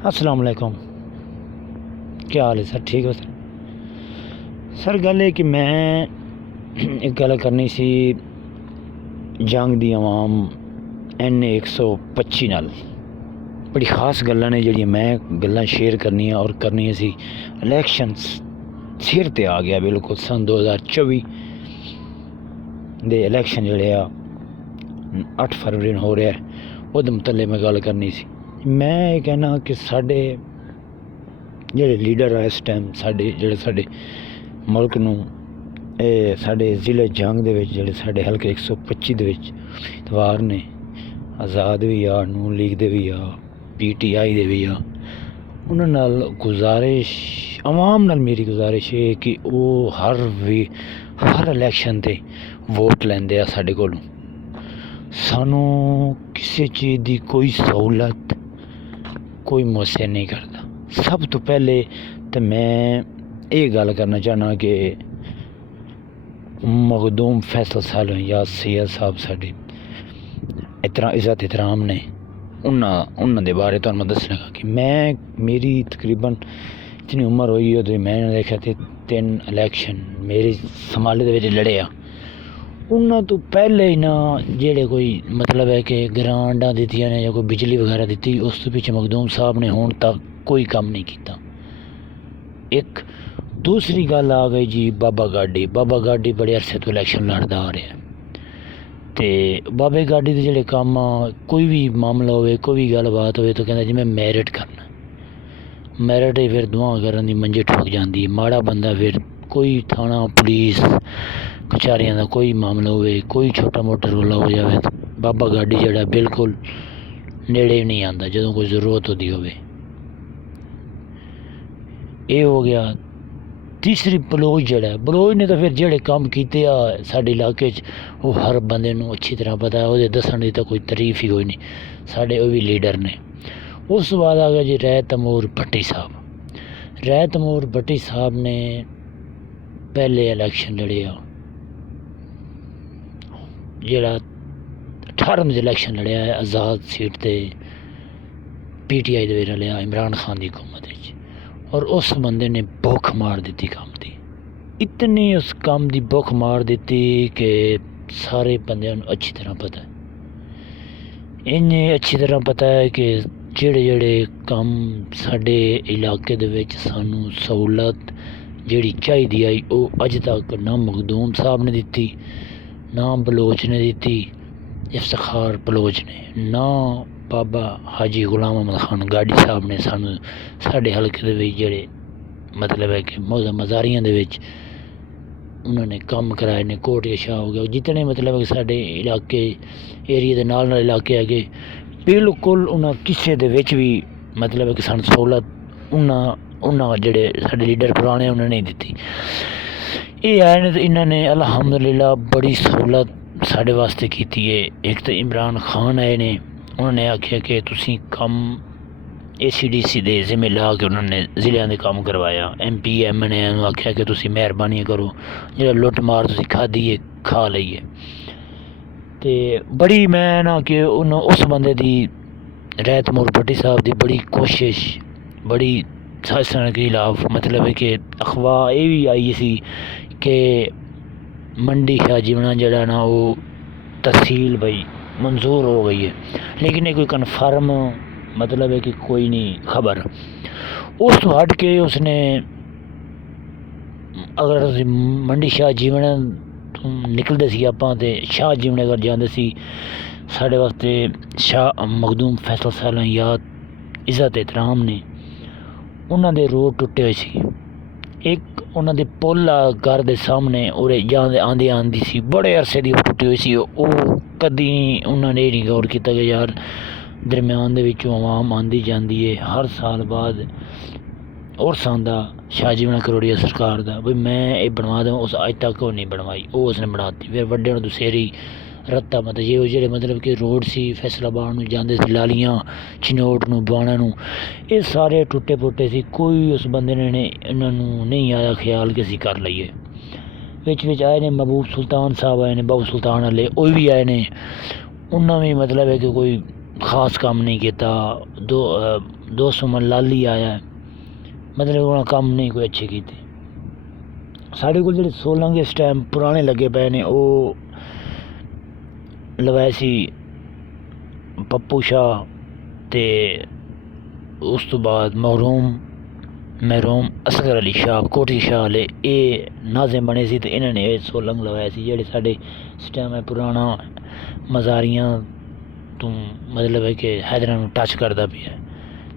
अस्सलाम वालेकुम। क्या हाल है सर? ठीक हो सर? सर गल है कि मैं एक गल करनी सी जंग दी आवाम NA 125 नाल बड़ी खास गल्लां ने जिहड़ियां मैं गल्लां शेयर करनियां और करनियां सी। इलैक्शनस सिर ते आ गया बिल्कुल। सन 2024 दे इलैक्शन जिहड़े आ 8 फरवरी ਨੂੰ हो रहा है, ਉਹਦੇ ਮੁਤੱਲੇ मैं गल करनी सी। मैं ये कहना कि साडे ਜਿਹੜੇ ਲੀਡਰ ਆ ਇਸ ਟਾਈਮ ਸਾਡੇ ਮੁਲਕ ਨੂੰ ਸਾਡੇ ਜ਼ਿਲ੍ਹੇ ਜੰਗ ਦੇ ਵਿੱਚ ਜਿਹੜੇ ਸਾਡੇ ਹਲਕੇ 125 ਦੇ ਵਿੱਚ ਇਤਵਾਰ ਨੇ, ਆਜ਼ਾਦ ਵੀ ਆ, ਨੂਨ ਲੀਗ ਦੇ ਵੀ ਆ, PTI ਦੇ ਵੀ ਆ, ਉਹਨਾਂ ਨਾਲ ਗੁਜ਼ਾਰਿਸ਼, ਆਵਾਮ ਨਾਲ ਮੇਰੀ ਗੁਜ਼ਾਰਿਸ਼ ਹੈ ਕਿ ਉਹ ਹਰ ਇਲੈਕਸ਼ਨ 'ਤੇ ਵੋਟ ਲੈਂਦੇ ਆ ਸਾਡੇ ਕੋਲੋਂ। ਸਾਨੂੰ ਕਿਸੇ ਚੀਜ਼ ਦੀ ਕੋਈ ਸਹੂਲਤ ਕੋਈ ਮੁਅੱਸਰ नहीं करता। सब तो पहले तो मैं ये गल करना चाहना कि मखदूम फैसल साहब या सैयद साहब साढ़े इतना इज़्ज़त एहतराम ने, उन्होंने दे बारे तो मैं दस लगा कि मेरी तकरीबन इतनी उम्र हुई है तो मैंने देखा थे 3 इलैक्शन मेरे समाले दे लड़े आ। उन्होंने तो पहले ही ना जेड़े कोई मतलब है कि ग्रांटां दित्तियां ने या कोई बिजली वगैरह दी, उस तो पिछे मखदूम साहब ने हुण तक कोई काम नहीं किया। एक दूसरी गल आ गई जी बाबा गाडी बड़े अरसे तो इलैक्शन लड़दा आ रहा है। तो बाबे गाडी के जोड़े काम कोई भी मामला हो, कोई भी गलबात हो तो कहता जी मैं मैरिट करना, मैरिट ही फिर दुआ करन दी मंजे ठुक जाती है। माड़ा बंदा फिर कोई थाना पुलिस कचहरियां का कोई मामला हो, कोई छोटा मोटा रोला हो जाए तो बाबा गाडी जड़ा बिल्कुल नेड़े नहीं आता जो कोई ज़रूरत होती हो। ये हो गया। तीसरी बलोच जड़ा बलोच ने तो फिर जेड़े काम किए साडे इलाके वो हर बंदे नूं अच्छी तरह पता है, वो दसन की तो कोई तारीफ ही कोई नहीं। साडे वो भी लीडर ने। उस बाद आ गया जी रैत तैमूर भट्टी साहब। रैत तैमूर भट्टी साहब ने पहले इलैक्शन लड़े आ, जेड़ा 18 इलैक्शन लड़िया है आज़ाद सीट ते PTI दे लड़िया इमरान खान की हुकूमत। और उस बंदे ने भुख मार दी काम की, इतनी उस काम की भुख मार दी कि सारे बंदे अच्छी तरह पता है। इन्हें अच्छी तरह पता है कि जेड़े जेड़े काम साडे इलाके दे विच सानू सहूलत जिहड़ी चाहिदी आई वो अज तक ना मखदूम साहब ने दी, ना बलोच ने दी, इफ्तिखार बलोच ने, ना बाबा हाजी गुलाम अहमद खान गाडी साहब ने सानू साडे हल्के दे विच जेड़े मतलब है कि मज़ारियां दे विच उन्होंने काम कराए ने। कोटिया शाह हो गया, जितने मतलब है कि साडे इलाके एरिया दे नाल इलाके है बिल्कुल उन्हें किसी दे विच भी मतलब है कि सानू सहूलत उन्होंने जेड़े साडे लीडर पुराने उन्होंने नहीं दी। ये आए ने तो इन्होंने अलहमदुलिल्लाह बड़ी सहूलत साडे वास्ते की है। एक तो इमरान खान आए ने, उन्होंने आख्या कि तुसी कम ACDC दे जिम्मे ला के उन्होंने जिले के काम करवाया। MP MNA आख्या कि तुसी मेहरबानी करो जो लुट मार तुसी खाधी है खा लीए। तो बड़ी मैं ना कि उस बंदे दी रैत तैमूर भट्टी साहब की बड़ी कोशिश, बड़ी शासन के खिलाफ मतलब है कि अखबार ये भी आई सी कि मंडी शाह जीवना जड़ा ना वो तहसील भाई मंजूर हो गई है, लेकिन ये कोई कन्फर्म मतलब है कि कोई नहीं खबर। उस तो हट के उसने अगर मंडी शाह जीवना निकलते सी आपां ते शाह जीवने अगर जाते सी साढ़े वास्ते शाह मखदूम फैसल साहब या इज़्ज़त एहतराम ने उन्होंने रोड टुटे हुए सी। एक उन्होंने पुल घर के सामने उरे जाते आंदी सी बड़े अरसे की टुटी हुई सी। कदी उन्होंने नहीं गौर किया कि यार दरम्यान दे विचों आवाम आंदी जाती है हर साल बाद और सांदा शाह जीवना करोड़िया सरकार का भाई मैं ये बनवा दूँ, उस अज तक वो नहीं बनवाई, वो उसने बनाती। फिर वड्डे दसेरी रत्ता मतलब ये जो मतलब कि रोड सी फैसलाबाद में जाते सी, लालियाँ चिनोट नूं बाणा नूं, ये सारे टुटे फुटे सी। कोई उस बंदे ने इन्होंने नहीं आया ख्याल कि असीं कर लईए। विच आए ने महबूब सुल्तान साहब आए ने, बाबू सुल्तान वाले वो भी आए ने, उन्होंने भी मतलब है कि कोई खास काम नहीं किया। 200 मन लाली आया, मतलब उन्हें काम नहीं कोई अच्छे किए। साढ़े को जो सोलंग इस टाइम पुराने लगे पे ने, वो लवाए सी पप्पू शाह ते उस तो बाद महरूम असगर अली शाह कोठी शाह वाले ये नाज़िम बने सी, ते इन्होंने सोलंग लवाए सी जेड़े साढ़े इस टाइम है पुराना मज़ारियाँ तो मतलब है कि हैदरा टच करता पिया।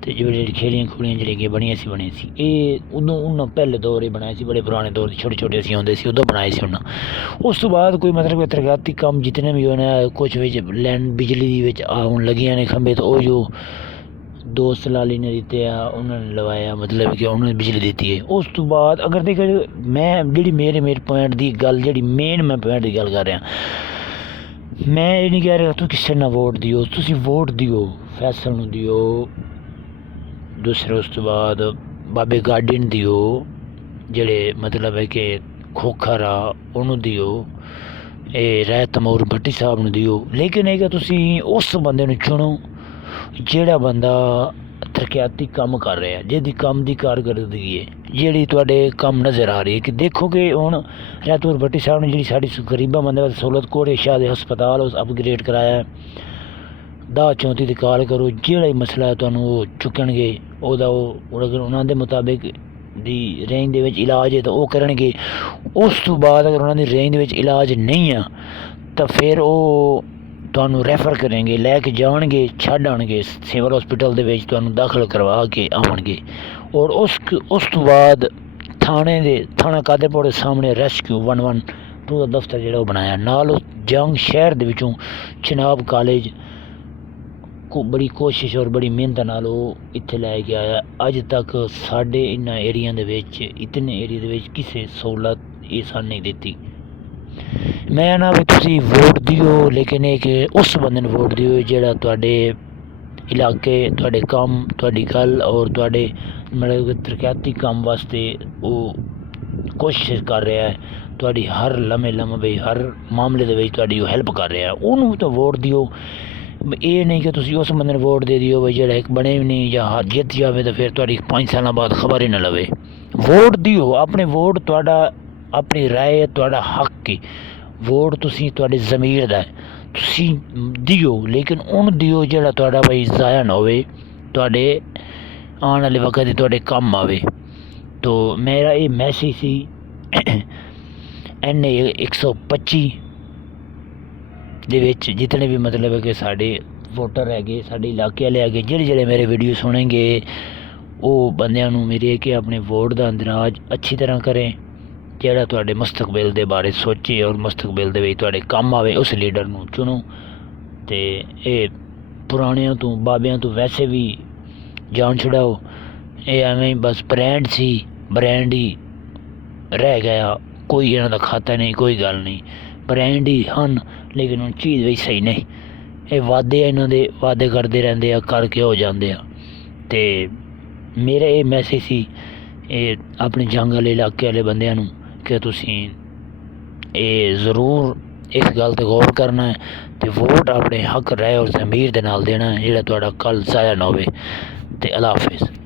तो जो खेलियां खूलियां जी बनिया सी ये उदों उन्हें पहले दौर ही बनाए सी, बड़े पुराने दौर छोटे छोटे असी आते सी उदों बनाए सी उन्हें। उस तो बाद कोई मतलब कि तरक्याती काम जितने भी होने कुछ लैंड बिजली आन लगियां ने खंबे, तो जो दोस्त लाली ने दिते आ उन्होंने लवाया, मतलब कि उन्होंने बिजली दी है। उस तो बाद अगर देखो मैं जी मेरे पॉइंट की गल जी मेन मैं पॉइंट की गल कर रहा, मैं ये नहीं कह रहा तू किसी ना वोट दियो, तुसी वोट दियो फैसल नूं दियो। दूसरे उस तो बाद बाबे गार्डन दियो जेड़े मतलब है कि खोखर आ उन्होंने दियो, ये राय तमूर भट्टी साहब नूं दियो। लेकिन है कि तुसी उस बंदे नूं चुनो जेड़ा बंदा तरक्याती काम कर रहा है, जिहदी काम की कारकरदगी है जी तुहाडे काम नज़र आ रही है। कि देखो कि हुण राय तमूर भट्टी साहब ने जी साड़ी गरीबा बंदे वास्ते सहूलत कोड़े शाह दे हस्पताल उस अपग्रेड कराया है। 1034 की कॉल करो, जोड़ा ही मसला है तुहानूं वो चुकणगे, अगर उन्होंने मुताबिक दी रेंज दे विच इलाज है तो वो करनगे। उस तो बाद अगर उन्होंने रेंज दे विच इलाज नहीं है तो फिर वो तुहानूं रैफर करेंगे, लैके जाणगे, छड्ड आउणगे सिविल हॉस्पिटल दे विच, तुहानूं दाखल करवा के आवणगे। और उस तो बाद थाना कादरपुर के सामने रेस्क्यू 112 का दफ्तर जिहड़ा वो बनाया नाल जंग शहर दे विचों चनाब कॉलेज को बड़ी कोशिश और बड़ी मेहनत नाल इत्थे लै के आया। अज तक साढ़े इन्हां एरिया दे विच इतने एरिया दे विच किसी सहूलत ये सान नहीं दिती। मैं ना भी तुसी वोट दियो, लेकिन एक उस बंदे नूं वोट दियो जेड़ा तुहाडे इलाके तुहाडे काम तुहाडी गल और तुहाडे मतलब तरक्याती काम वास्ते वो कोशिश कर रहा है, तुहाडी हर लम्हे हर मामले दे विच तुहाडी हेल्प कर रहा है, उन्होंने तो वोट दियो। ये नहीं कि तुसी उस बंदे वोट दे दियो भाई जेड़ा एक बने भी नहीं या जित जाए तो फिर तुहाडी 5 साल बाद खबर ही ना लवे। वोट दियो, अपने वोट तुहाडा अपनी राय है, तुहाडा हक है। वोट तुसी तुहाडे ज़मीर दा है, तुसी दियो, लेकिन उन दियो जेड़ा तुहाडा भाई ज़ाया ना होवे, तुहाडे आने वाले वक्त तुहाडे कम आवे। तो मेरा ये मैसेज सी NA 125 दे विच जितने भी मतलब है कि साढ़े वोटर है साढ़े इलाके वाले है जेड़े मेरे वीडियो सुनेंगे वो बंदियां नूं मेरी है कि अपने वोट का अंदराज अच्छी तरह करें, जेड़ा तुहाडे मुस्तकबिल दे बारे सोचे और मुस्तकबिल दे विच तुहाडे कम आवे उस लीडर नूं चुनो। ते ये पुराणियां तो बाबियां तो वैसे भी जान छुड़ाओ, ये एवें बस ब्रांड ही रह गया, कोई इन्हां दा खाता नहीं, कोई गल नहीं, ब्रांड ही हन लेकिन उन चीज़ भी सही नहीं। ये वादे इन्हों दे वादे करते रहते हैं, करके हो जाते हैं। तो मेरा ये मैसेज सी ये अपने जंग वाले इलाके वाले बंदियां नूं कि तुसीं ये ज़रूर इस गल ते गौर करना है, तो वोट अपने हक राय और ज़मीर दे नाल देना है, जेड़ा तुहाडा कल ज़ाया ना होवे। ते अल्लाह हाफिज़।